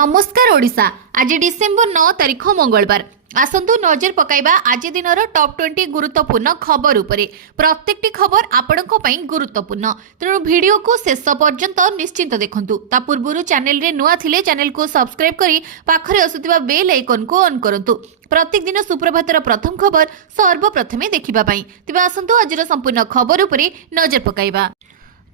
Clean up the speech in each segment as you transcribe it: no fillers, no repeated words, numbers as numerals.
नमस्कार ओडिशा। आज डिसेम्बर 9 तारिख मंगलवार। आसंतु नजर पकाइबा आज दिनर टॉप 20 गुरुत्वपूर्ण खबर उपरे। प्रत्येकटी खबर आपणको पई गुरुत्वपूर्ण, तेणु वीडियो को शेष पर्यंत निश्चिंत देखंतु। ता पूर्वरु चैनल रे नुआ थिले चैनल को सब्सक्राइब करी पाखरे असुतिबा बेल आइकन को ऑन करंतु। प्रत्येक दिन सुप्रभातर प्रथम खबर सर्वप्रथमे देखिबा पई। तिबा आसंतु आजर संपूर्ण खबर उपरे नजर पकाइबा।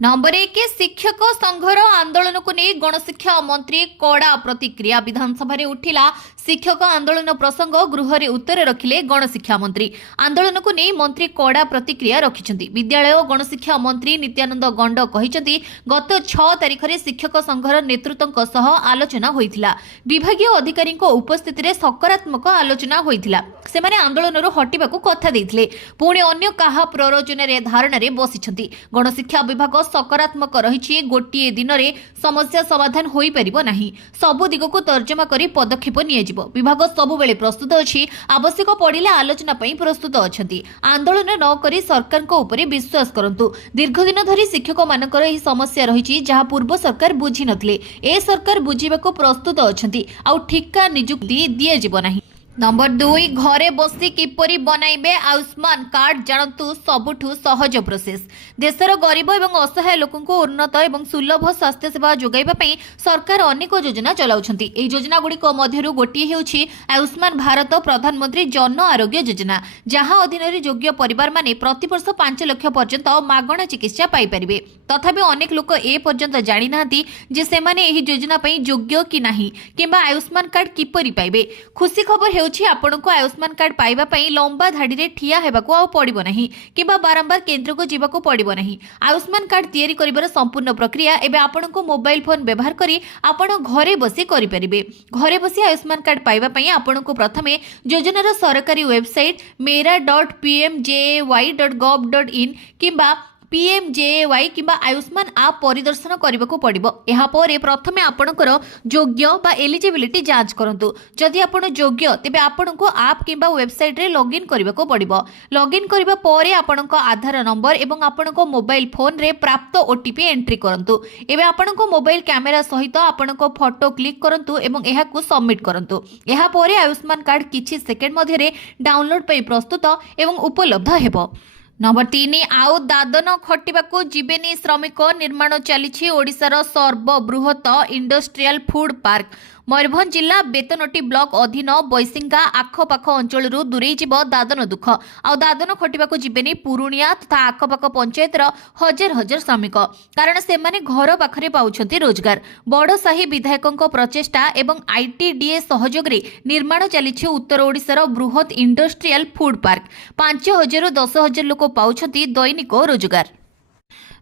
नंबर 1 शिक्षक संघर आंदोलन को नहीं गणशिक्षा मंत्री कड़ा प्रतिक्रिया। विधानसभा उठिला शिक्षक आंदोलन प्रसंग, गृह रे उत्तर रखिले गणशिक्षा मंत्री। आंदोलन को नहीं मंत्री कड़ा प्रतिक्रिया रखिछंती। विद्यालय और गणशिक्षा मंत्री नित्यानंद गंड कहिछंती गत 6 तारिख रे शिक्षक संघर नेतृत्वक सह आलोचना होइथिला। विभागीय अधिकारी उपस्थिति रे सकारात्मक आलोचना होइथिला। सेमाने आंदोलन रो हटिबाकू कथा देइथिले, पुणी अन्य काहा प्ररोचन रे धारणा रे बसिछंती। गणशिक्षा विभाग सकारात्मक रही। गोटे दिन में समस्या समाधान हो पारिबो नाही, सबु दिग को तर्जमा करी पदक्षेप नियाजिबो। विभाग सबुबेले प्रस्तुत अछि, आवश्यक पड़िले आलोचना पई प्रस्तुत अछंती। आंदोलन न करी सरकार को ऊपर विश्वास करंतु। दीर्घ दिन धरी शिक्षक मानकर एही समस्या रही जहाँ पूर्व सरकार बुझी नथिले। ए सरकार बुझीबाको प्रस्तुत अछंती। आ ठिका नियुक्ति दिया जिवो नाही। नंबर 2 घरे बसी किपरि बनाइबे आयुष्मान कार्ड जानतु सबुठु सहज प्रोसेस। देशर गरीब एवं असहाय लोकन को उन्नत एवं सुलभ स्वास्थ्य सेवा जोगाइबा पई सरकार अनेक योजना चलाउछंती। एही योजना गुडी को मध्यरु गोटी हेउछि आयुष्मान भारत प्रधानमंत्री जन आरोग्य योजना, जहां अधीन रे योग्य परिवार माने प्रति वर्ष 5 लाख पर्यंत मागणा चिकित्सा पाई परिबे। तथापि अनेक लोक ए पर्यंत जानि नाहंती जे सेमाने एही योजना पई योग्य कि नाही किंबा आयुष्मान कार्ड किपरि पाइबे। खुशी खबर आपनको आयुष्मान कार्ड पाइबा पई लंबा धाड़ी रे ठिया हेबाको आ पड़िबो नाही किबा बारंबार केंद्र को जीवाको पड़िबो नाही। आयुष्मान कार्ड तैयारी करिबार संपूर्ण प्रक्रिया एबे आपनको मोबाइल फोन व्यवहार करी आपण घरे बसी करि परिबे। घरे बसी आयुष्मान कार्ड पाइबा पई आपनको प्रथमे योजनार सरकारी वेबसाइट mera.pmjay.gov.in किबा PMJAY किंबा आयुष्मान आप परिदर्शन करने पड़िबो। एहा परे प्रथमे आपणकर योग्य बा एलिजिबिलिटी जांच करंतु। जदि आपण योग्य तेबे आपणको आप किंबा वेबसाइट रे लॉगिन करने पड़िबो। लॉगिन करिबा परे आपणको आधार नंबर एवं आपणको मोबाइल फोन रे प्राप्त ओटीपी एंट्री करंतु। एबे आपणको मोबाइल कैमेरा सहित आपणको फोटो क्लिक करंतु एवं एहाकू सबमिट करंतु। एहा परे आयुष्मान कार्ड किछि सेकेंड मध्ये रे डाउनलोड पई प्रस्तुत एवं उपलब्ध हेबो। नंबर 3 आउ दादन खटिबाकू जीवेनी श्रमिक निर्माण चली। ओडिशार सर्वबृहत इंडस्ट्रियल फूड पार्क मयूरभंज जिला बेतनटी ब्लॉक अधीन बैसिंगा आखपाख अंचल दूरे दादन दुख। आ दादन खटिबाकू जीवेनी पुरुणिया तथा आखपाख पंचायतर हजार हजार श्रमिक, कारण से माने घर पाखरे पाउछंती रोजगार। बड़साही विधायकों प्रचेष्टा एवं आईटीडीए सहयोग रे निर्माण चली उत्तर ओडिशार बृहत इंडस्ट्रियल फूड पार्क। 5000 रु 10,000 लोक पाउछंती दैनिक रोजगार।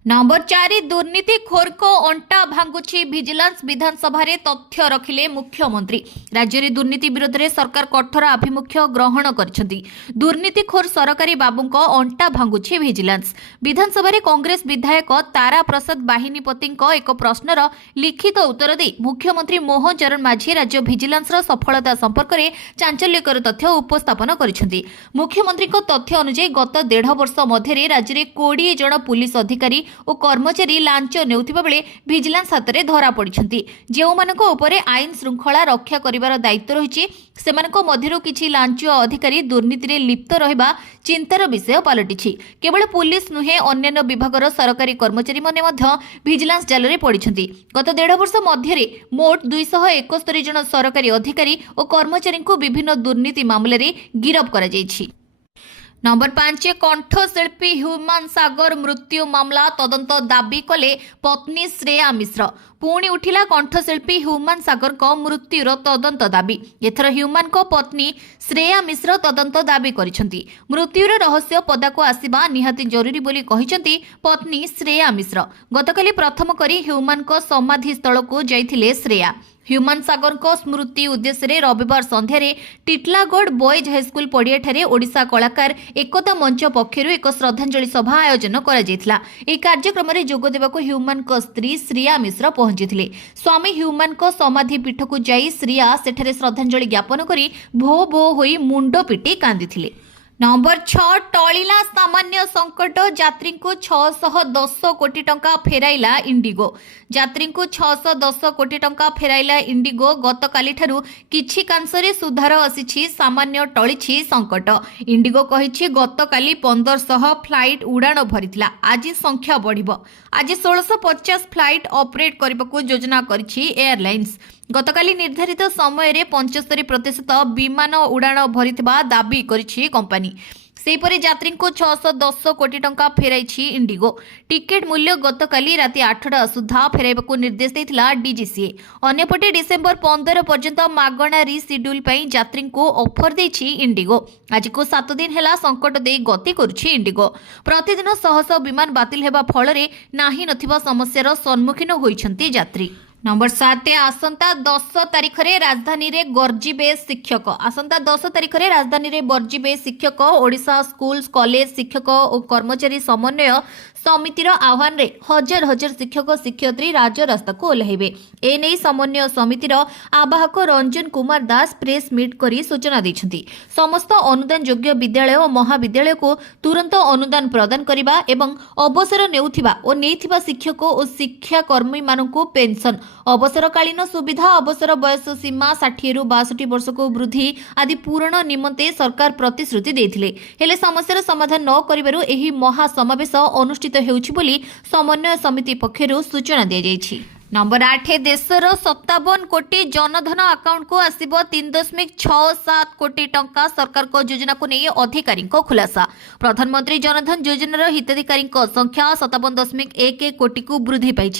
नंबर 4 दुर्नीति खोर को अंटा भांगुछि विजिलेंस। विधानसभा रे तथ्य रखिले मुख्यमंत्री। राज्य रे दुर्नीति विरोध रे सरकार कठोर आभिमुख्य ग्रहण करछंती। दुर्नीति खोर सरकारी बाबूंको अंटा भांगुछि विजिलेंस। विधानसभा रे कांग्रेस विधायक तारा प्रसाद बाहिनीपतिंको एक प्रश्नर लिखित उत्तर दे मुख्यमंत्री मोहन चरण माझी राज्य विजिलेंस रो सफलता संपर्क रे चांचल्यकर तथ्य उपस्थापन करिसंती। मुख्यमंत्री को तथ्य अनुसार गत 1.5 वर्ष मध्य रे राज्य रे 20 जन पुलिस अधिकारी और कर्मचारी लांच नेउथिबा बेले विजिलेंस हाथ में धरा पड़िछंती। जेउमानको उपरे आईन श्रृंखला रक्षा करिवार दायित्व रहिछि सेमानको मध्यरु किछि लांच अधिकारी दुर्नीति रे लिप्त रहिबा चिंतार विषय पलटिछि। केवल पुलिस नुहे अन्य विभागर सरकारी कर्मचारी माने मध्य विजिलेंस जाल रे पड़िछंती। गत 1.5 वर्ष मध्य रे मोट 271 जन सरकारी अधिकारी और कर्मचारी को विभिन्न दुर्नीति मामले रे गिरफ करा जायछि। नंबर 5 कंठशिल्पी ह्यूमान सागर मृत्यु मामला तदंत दाबी कले पत्नी श्रेया मिश्र। पुणी उठिला कंठशिल्पी ह्यूमान सागर को मृत्युर तदंत दाबी। एथर ह्यूमान को पत्नी श्रेया मिश्र तदंत दाबी करिसंती। मृत्युर रहस्य पदाको आसीबा निहाती जरूरी बोली कहिसंती पत्नी श्रेया मिश्र। गतकाली प्रथम करी ह्यूमान को समाधि स्थल को जाइथिले श्रेया। ह्यूमान सागर को स्मृति उद्देश्य रविवार संध्यारे टिटलागढ़ बॉयज हाईस्कूल पड़िया ठारे ओडिशा कलाकार एकता मंच पक्षरु एक श्रद्धांजलि सभा आयोजन करा जायथिला। ए कार्यक्रम रे जोग देबाको ह्यूमान को स्त्री श्रेया मिश्र पहुंचीथिले। स्वामी ह्यूमान को समाधि पीठ को जाई श्रेया सेठारे श्रद्धांजलि ज्ञापन करी भो भो होई मुंड पिटी कांदिथिले। नंबर 6 टलिला सामान्य संकट यात्री को 610 कोटी टंका फेराइला इंडिगो। यात्री को 610 कोटी टंका फेराइला इंडिगो। गतकाली ठारू किछि कांसरे सुधार आसीछि, सामान्य टळिछि संकट। इंडिगो कहिछि गतकाली 1500 फ्लाइट उड़ाण भरिथिला, आज संख्या बढ़िबो। आज 1650 फ्लाइट ऑपरेट करबाको योजना करिछि एयरलाइंस। गतकाली निर्धारित समय रे 75% विमान उड़ाण भरिथिबा दाबी करिछि कंपनी। सेहीपरि यात्री को 610 कोटी टंका फेराइछि इंडिगो। टिकेट मूल्य गतकाली राति 8टा सुधा फेराइबाकू निर्देश देथिला डीजीसीए। अन्यपटे डिसेंबर 15 पर्यंत मागणा रिशिड्यूल पई यात्री को ऑफर देछि इंडिगो। आज को 7 दिन हेला संकट दे गति करुछि इंडिगो। प्रतिदिन शह शह विमान बातिल हेबा फଳରେ नाही नथिबा समस्यार सम्मुखीन होइछन्ति यात्री। नंबर 7 आसंता 10 तारिख रे राजधानी रे गर्जिबे शिक्षक। आसंता 10 तारिख रे राजधानी रे गर्जिबे शिक्षक। ओडिशा स्कूल कॉलेज शिक्षक और कर्मचारी समन्वय समितिर आह्वान रे हजार हजार शिक्षक शिक्षयित्री राजरास्ता को ओह्लैबे। एने समन्वय समितिर आवाहक रंजन कुमार दास प्रेस मीट करी सूचना दैछन्ति। समस्त अनुदान योग्य विद्यालय और महाविद्यालय को तुरंत अनुदान प्रदान करिबा एवं अवसर नेउथिबा और नेइथिबा शिक्षक और शिक्षाकर्मी मानकु पेंशन, अवसरकालीन सुविधा, अवसर बयस सीमा 60 रु 62 वर्ष को वृद्धि आदि पूरण निमंते सरकार प्रतिश्रुति देथिले। हेले समस्यार समाधान न करिबारु एही महासमावेश अनुष्ठित हेउछि बोली समन्वय समिति पक्षरु सूचना दिया जायछि। नंबर 8 देशर 57 कोटी जनधन अकाउंट को आसिबो 3.67 कोटी टंका। सरकार को योजना को नहीं अधिकारी खुलासा। प्रधानमंत्री जनधन योजनार हिताधिकारी संख्या 57.11 कोटी को वृद्धि पाई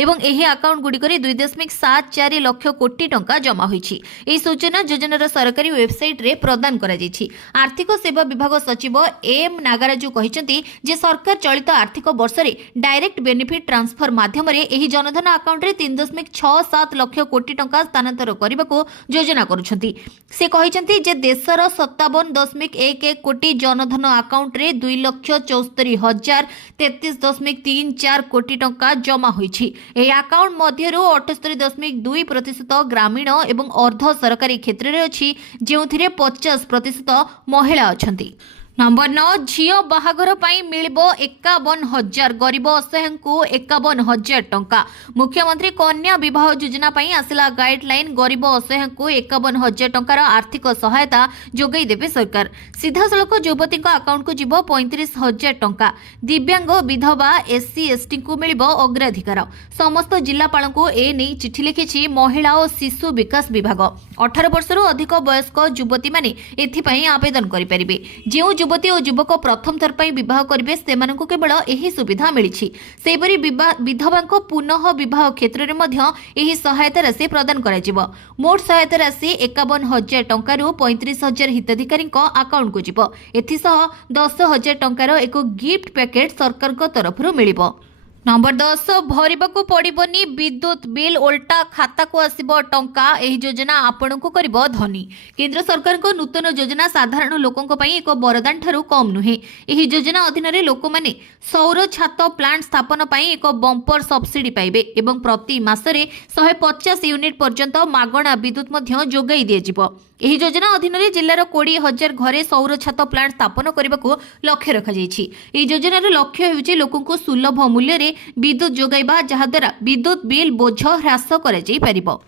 एवं एही अकाउंट गुड़िकर 2.74 लाख कोटी टंका जमा होईछि। एही सूचना योजनार सरकारी वेबसाइट रे प्रदान करा जायछि। आर्थिक सेवा विभाग सचिव एम नागराजु कहिसंती जे सरकार चलित आर्थिक वर्ष रे डायरेक्ट बेनिफिट ट्रांसफर माध्यम रे एही जनधन अकाउंट 3.67 लाख कोटी टंका स्थानांतर करने को योजना करुछंती। से कहिसंती जे देशर 57.11 कोटी जनधन अकाउंट रे 2,74,33.34 कोटी टंका जमा होईछि। एही अकाउंट मध्यरु 78.2% ग्रामीण एवं अर्ध सरकारी क्षेत्र रे अछि, जेउथिरे 50% महिला अछंती। नंबर 9 झियो बाहाघर पाई मिलिबो 51,000, गरीब असहाय को 51,000 टंका। मुख्यमंत्री कन्या विवाह योजना पाई आसिला गाइडलाइन। गरीब असहाय को 51,000 टंकार आर्थिक सहायता जोगाई देबे सरकार। सीधा सड़क युवती अकाउंट को जीवो 35,000 टंका। दिव्यांग, विधवा, एससी एसटी को मिलिबो अग्राधिकार। समस्त जिलापाल को ए नहीं चिठी लिखिछि महिला और शिशु विकास विभाग। 18 वर्षर अधिक वयस्क युवती माने एथिपाई आवेदन करि परिबे। जेउ युवती और युवक प्रथम थर पर विवाह करेंगे सेमानंकु केवल यही सुविधा मिली। सेहीपरि विधवा पुनः विवाह क्षेत्र में यही सहायता राशि प्रदान करा। मोट सहायता राशि 51,000 टंका 35,000 हिताधिकारी अकाउंट को जीव। एथिसह 10,000 टंकार एक गिफ्ट पैकेट सरकार तरफ मिलिबो। नंबर 10 भरिबाकू पड़िबनी विद्युत बिल, ओल्टा खाता को आसिबो टंका। एही योजना आपण को करिबो धनी। केंद्र सरकार को नूतन योजना साधारण लोकों को पई एक वरदान ठारू कम नुहे। एही योजना अधीन रे लोक माने सौर छात प्लांट स्थापन पई एक बंपर सब्सिडी पाइबे एवं प्रति मासरे 150 यूनिट पर्यंत मागणा विद्युत मध्य जोगाई दिया जिवो। एही योजना अधीन रे जिल्लार 20,000 घरे सौर छात प्लांट स्थापन करने को लक्ष्य रखा जायछि। एही योजनार लक्ष्य हेउछि लोकंको सुलभ मूल्य रे विद्युत जोगाइबा, जहाद्वारा विद्युत बिल बोझ ह्रास करा जाई परिबो।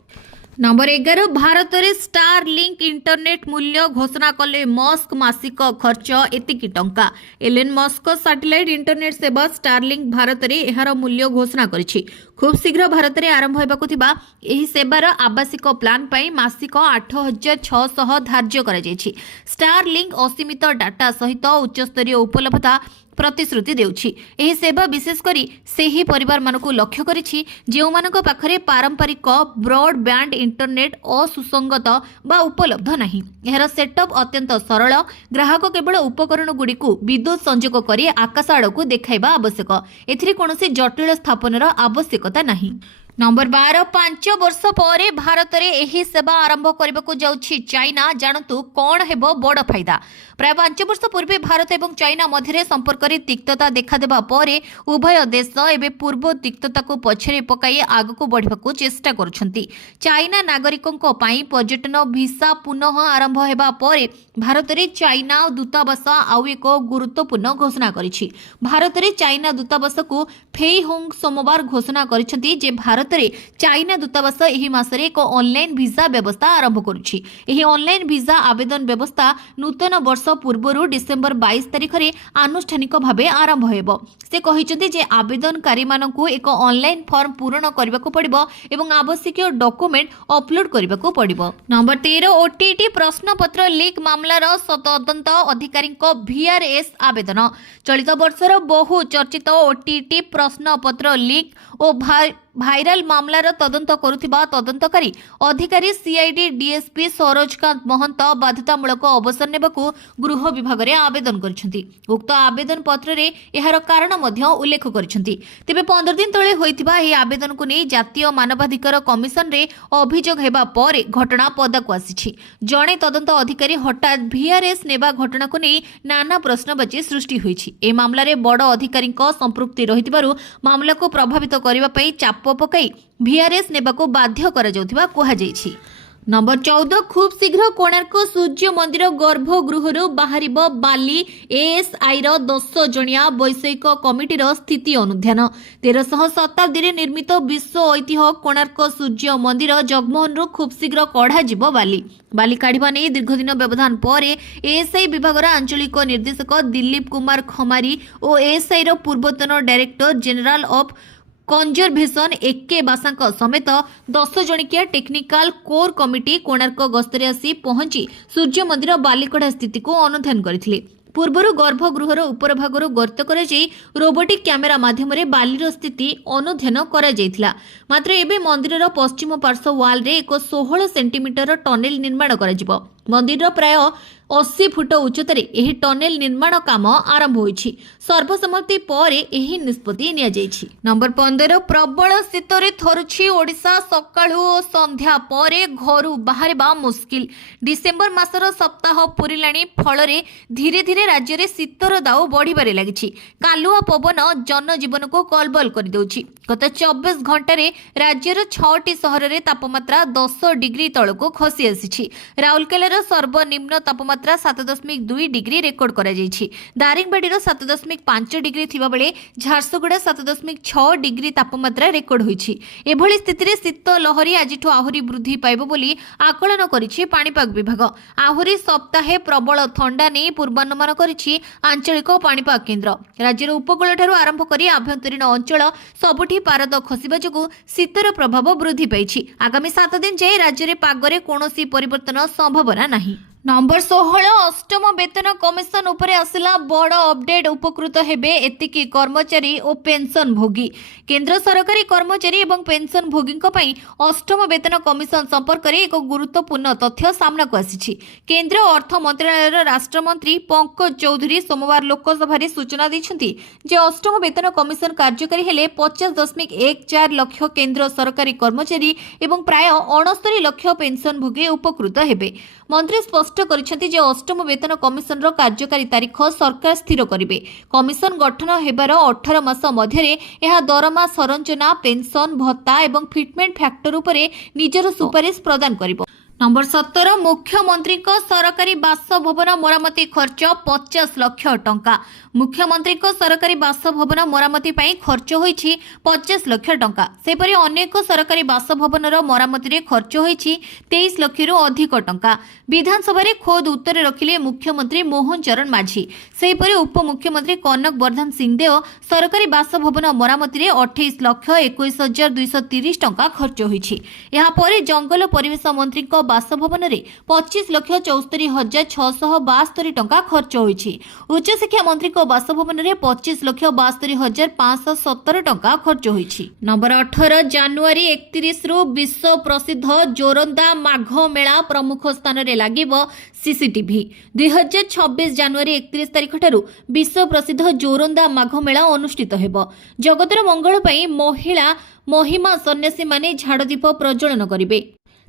नंबर 11 भारत में स्टार लिंक इंटरनेट मूल्य घोषणा कले मस्क। मासिक खर्च एतिकी टंका। एलन मस्क सैटेलाइट इंटरनेट सेवा स्टारलिंक भारत में एहार मूल्य घोषणा करिछि। खूब शीघ्र भारत में आरंभ होबाकु थिबा एही सेवार आवासिक प्लान पई मासिक 8,600 धार्य करा जायछि। स्टारलिंक असीमित डाटा सहित उच्चस्तरीय उपलब्धता प्रतिश्रुति देउछि। एही सेवा विशेष करी सेही परिवार मानकु लक्ष्य करिछि जेउ मानक पाखरे पारंपरिक ब्रॉडबैंड इंटरनेट असुसंगत बा उपलब्ध नाही। एहर सेटअप अत्यंत सरल। ग्राहक केवल उपकरण गुड़िकु विद्युत संजोग करी आकाश आड़कु देखाइबा आवश्यक। एथिरे कोनोसी जटिल स्थापनार आवश्यकता नाही। नंबर 12 5 वर्ष पर भारत में यही सेवा आरंभ करने को जाउछि चाइना। जानतु कौन हेबो बड़ फायदा। प्राय 5 वर्ष पूर्व भारत और चाइना मध्य संपर्क में तिक्तता देखादेवा पर उभय देश एवं पूर्व तिक्तता को पछरे पकाई आगक बढ़ा चेष्टा करुछंती। चाइना नागरिकों पर्यटन भिसा पुनः आरंभ होगा पर भारत में चाइना दूतावास आउ एक गुरुत्वपूर्ण घोषणा करिछि। भारत में चाइना दूतावास को फेई होंग सोमवार घोषणा करिसेंती जे भारत में चाइना दूतावास एही मासरे एक ऑनलाइन भिसा व्यवस्था आरंभ करुछि। एही ऑनलाइन भिसा आवेदन व्यवस्था नूतन वर्ष पूर्व डिसेम्बर 22 तारिख में आनुष्ठानिक भावे आरंभ हेबो। से कहिसेंती जे आवेदनकारी मानकु एक ऑनलाइन फॉर्म पूरण करबाको पड़िबो एवं आवश्यक डॉक्यूमेंट अपलोड करबाको पड़िबो। नंबर 13 ओटीटी प्रश्नपत्र लीक मामलार तदंत अधिकारी VRS आवेदन। चलित वर्षर बहु चर्चित ओटीटी प्रश्नपत्र लीक और भाइराल मामलार तदंत करुथिबा तदंतकारी अधिकारी सीआईडी डीएसपी सरोजकांत महंत बाध्यतामूलक अवसर नेबाकू गृह विभाग रे आवेदन करिसेंती। उक्त आवेदन पत्र रे एहार कारण मध्य उल्लेख करिसेंती। तेबे 15 दिन तळे होइथिबा एही आवेदन को नै जातीय मानवाधिकार कमिशन रे अभियोग हेबा पर घटना पदाकू आसीछि। जणे तदंत अधिकारी हठात VRS नेबा घटना को नै नाना प्रश्नबाची सृष्टि होइछि। ए मामला रे बड़ अधिकारी संपृक्ति रहितबारु मामला को प्रभावित करबा पई चाप पकाई VRS नेबाको बाध्य करा जाउथिबा कोहा जाइछि। नंबर 14 खूब शीघ्र कोणार्क सूर्य मंदिर गर्भगृह बाहर बाली एएसआई 10 जणिया वैषयिक कमिटीर स्थिति अनुध्यान। 1300 शताब्दी निर्मित विश्व ऐतिह्य कोणार्क सूर्य मंदिर जगमोहन खूब शीघ्र कढ़ा बाली काढ़ा नहीं दीर्घदिन व्यवधान पर एएसआई विभाग आंचलिक निर्देशक दिलीप कुमार खमारी और एएसआई पूर्वतन डायरेक्टर जनरल ऑफ कंजरभेशन एके बासांक समेत 10 जणिकिया टेक्निकल कोर कमिटी कोणार्क गस्तरे आसी पहुंची सूर्य मंदिर बालिकढ़ा स्थिति को अनुध्यान करथिले। पूर्वर गर्भगृहर उपर भागर गर्त कर रोबोटिक कैमेरा माध्यम बालीर स्थिति अनुध्यान कर मात्र एबे मंदिर पश्चिम पार्श्व वाल रे एक 16 सेंटीमीटर टनेल निर्माण कर मंदिर प्राय 80 फुट उच्चतार एही टनेल निर्माण काम आरंभ होइछि। सर्वसम्मति पर एही निष्पत्ति निया जाइछि। नंबर 15 प्रबल शीत रे थरुछि ओडिशा सकाळु ओ संध्या परे घरु बाहरबा मुश्किल। डिसेंबर मासर सप्ताह पुरिलाणी फल रे धीरे धीरे राज्य रे शीतर दाउ बढ़िबारे लागिछि। कालुआ पवन जनजीवन को कलबल कर देउछि। गत 24 घंटा रे राज्यर 6टी सहर रे तापमात्रा 10 डिग्री तळको खसी आसीछि। राउरकेलार सर्वनिम्न तापमात्रा 7.2 डिग्री रेकर्ड करा जाइछि। दारिंगबाड़ीर 7.5 डिग्री थिबा बेले झारसुगुड़ा 7.6 डिग्री तापमात्रा रेकर्ड होइछि। एभली स्थिति रे शीत लहरी आजिठु आहुरी वृद्धि पाइबो बोली आकलन करिछि पाणीपाग विभाग। आहुरी सप्ताहे प्रबल ठंडा नै पूर्वानुमान करिछि आंचलिक पाणीपाग केन्द्र। राज्यर उपकूल ठारू आरंभ करी आभ्यंतरीण अंचल सबुठी पारद खसिबा जोगु शीतर प्रभाव वृद्धि पाइछि। आगामी 7 दिन जाए राज्य रे पागरे कोनोसी परिवर्तन संभावना नहीं। नंबर 16 अष्टम वेतन कमिशन उपरे आसिला बड़ अपडेट। उपकृत हेबे एतिकी कर्मचारी और पेंशन भोगी। केंद्र सरकारी कर्मचारी एवं पेंशन भोगी अष्टम वेतन कमिशन संपर्क में एक गुरुत्वपूर्ण तथ्य सामना को आसी। केंद्र अर्थ मंत्रालय राष्ट्रमंत्री पंकज चौधरी सोमवार लोकसभा सूचना दैछन्ति जे अष्टम वेतन कमिशन कार्यकारी हेले 50.14 लाख केंद्र सरकारी कर्मचारी एवं प्राय 69 लाख पेंशन भोगी उपकृत हेबे। मंत्री स्पष्ट करिसेंति जे अष्टम वेतन कमिशन रो कार्यकारी तारीख सरकार स्थिर करिवे। कमिशन गठन हेबार 18 मास मध्यरे एहा दरमा संरचना पेंशन भत्ता एवं फिटमेंट फैक्टर उपरे निजर सुपारिश प्रदान करिवो। नंबर 17 मुख्यमंत्री सरकारी बासभवन मरामती खर्च 50 लाख टंका। मुख्यमंत्री सरकारी बासभवन मरामती खर्च होइछि 50 लाख टंका। सेपरि अनेक सरकारी बासभवन मरामती रे खर्च होइछि 23 लाख रु अधिक टंका। विधानसभा रे खोद उत्तर रखिले मुख्यमंत्री मोहन चरण माझी। सेपरि उपमुख्यमंत्री कनक वर्धन सिंहदेव सरकारी बासभवन मरामती रे 28 लाख 21,230 टंका खर्च होइछि। एहा परे जंगल परिवेश मंत्री बासभवन रे 25 लाख 74,672 टंका खर्च होइछि। उच्च शिक्षा मंत्री बासभवन रे 25 लाख 72,517 टंका खर्च होइछि। नंबर 18 जनवरी 31 रु विश्व प्रसिद्ध जोरंदा माघ मेला प्रमुख स्थान रे लागिबो सीसीटीवी। 2026 जनवरी 31 तारिख ठारू विश्व प्रसिद्ध जोरंदा माघ मेला अनुष्ठित हेबो। जगतर मंगल पई महिला महिमा सन्यासी माने झाड़दीप प्रज्वलन करिवे।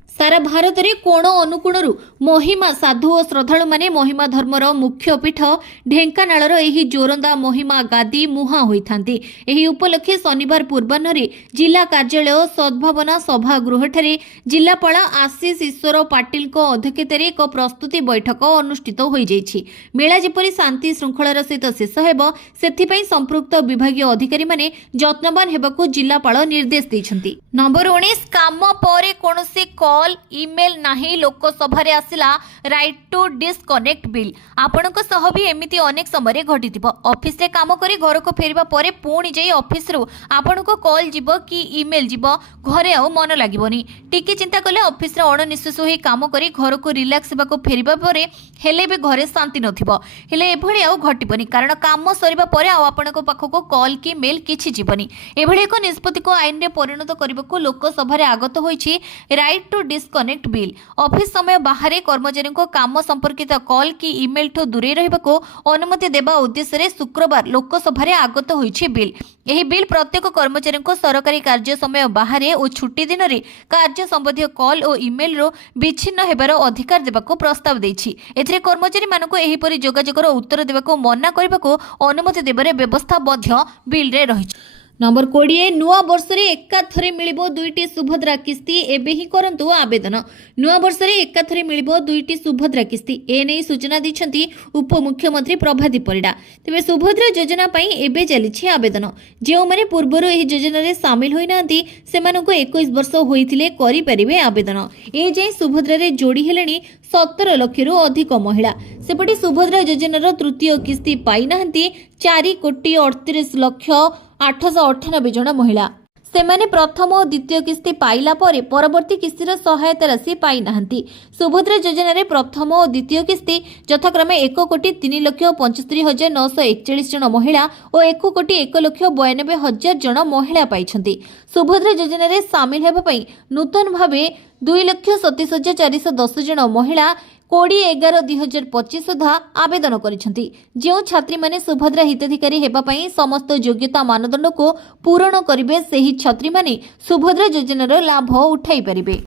सारा भारत रे कोण अनुकोणरू महिमा साधु और श्रद्धालु माने महिमा धर्मर मुख्य पीठ ढेंकानाळर एही जोरंदा महिमा गादी मुहा होइथांती। एही उपलक्षे शनिवार पूर्वाह्न जिला कार्यालय सद्भावना सभागृह ठारे जिलापाल आशीष ईश्वर पाटिल को अध्यक्षतार एक प्रस्तुति बैठक अनुष्ठित होई जाइछि। मेला जेपरि शांति श्रृंखलार सहित शेष हेबो सेथिपई संपृक्त विभागीय अधिकारी माने यत्नवान हेबाकू जिलापाल निर्देश दैछंती। नंबर 19 काम परे कोनोसी कॉल इमेल नाही लोकसभा रे आसिला राइट टू डिस्कनेक्ट बिल। आपणक सह भी एमिति अनेक समय घटिथिबो। ऑफिस रे काम करी घर को फेरिबा परे पुणी जाई ऑफिस रु आपणक कॉल जिवो कि ईमेल जिवो घरे आ मन लागिबोनी। टिके चिंता कले ऑफिस रे अणनिश्वास होई काम करी घर को रिलैक्स हेबा को फेरिबा परे हेले भी घरे शांति नथिबो। हेले एभଳି आ घटिबोनी कारण काम सरिबा परे आ आपणक पाखको कॉल कि मेल किछि जिवोनी। एभଳି एक निष्पत्ति को आईन रे परिणत करबाको लोकसभा रे आगत होईछि right to disconnect bill. Office समय बाहर कर्मचारी को काम संपर्कित कॉल कि ईमेल ठू दूरे रहबाको अनुमति देबा उद्देश्य रे शुक्रवार लोकसभा रे आगत होईछि बिल। एही बिल प्रत्येक कर्मचारी को सरकारी कार्य समय बाहर और छुट्टी दिन रे कार्य संबंधी कॉल और ईमेल रो विच्छिन्न हेबार अधिकार देबाको प्रस्ताव दैछि। एथिरे कर्मचारी मानको एही परि जोगाजोगर उत्तर देबाको मना करबाको अनुमति देबारे व्यवस्था मध्य बिल रे रहिछि। नंबर 20 नुआ वर्ष रे एकाथरे मिलिबो दुईटी सुभद्रा किस्ती एबे ही करंतु आवेदन। नुआ वर्ष रे एकाथरे मिलिबो दुईटी सुभद्रा किस्ती ए नै सूचना दिछंती उपमुख्यमंत्री प्रभाती परिडा। तेबे सुभद्रा योजना पई एबे चलिछि आवेदन। जेउ माने पूर्वरो एही योजना रे शामिल होई नांती सेमानको 21 वर्ष होइथिले करि परिबे आवेदन। ए जे सुभद्रा रे जोडी हेलेनी 17 लाख रु अधिक महिला। सेपटी सुभद्रा योजनार तृतीय किस्ती पाई नांती 4,38,08,98 जन महिला। सेमाने प्रथम और द्वितीय किस्ती पाइला परे परवर्ती किस्तीर सहायता राशि पाई नांती। सुभद्रा योजना रे प्रथम और द्वितीय किस्ती यथाक्रमे 1,73,75,941 जन महिला और 1,01,92,000 जन महिला पाइछंती। सुभद्रा योजना रे शामिल हेबा पई नूतन भावे 2,37,410 जन महिला 20/11/2025 सुधा आवेदन करिसेंती। जो छात्री माने सुभद्रा हिताधिकारी हेबा पई समस्त योग्यता मानदंड को पूरण करिवे सेही छात्री माने सुभद्रा योजनार लाभ उठाई परिबे।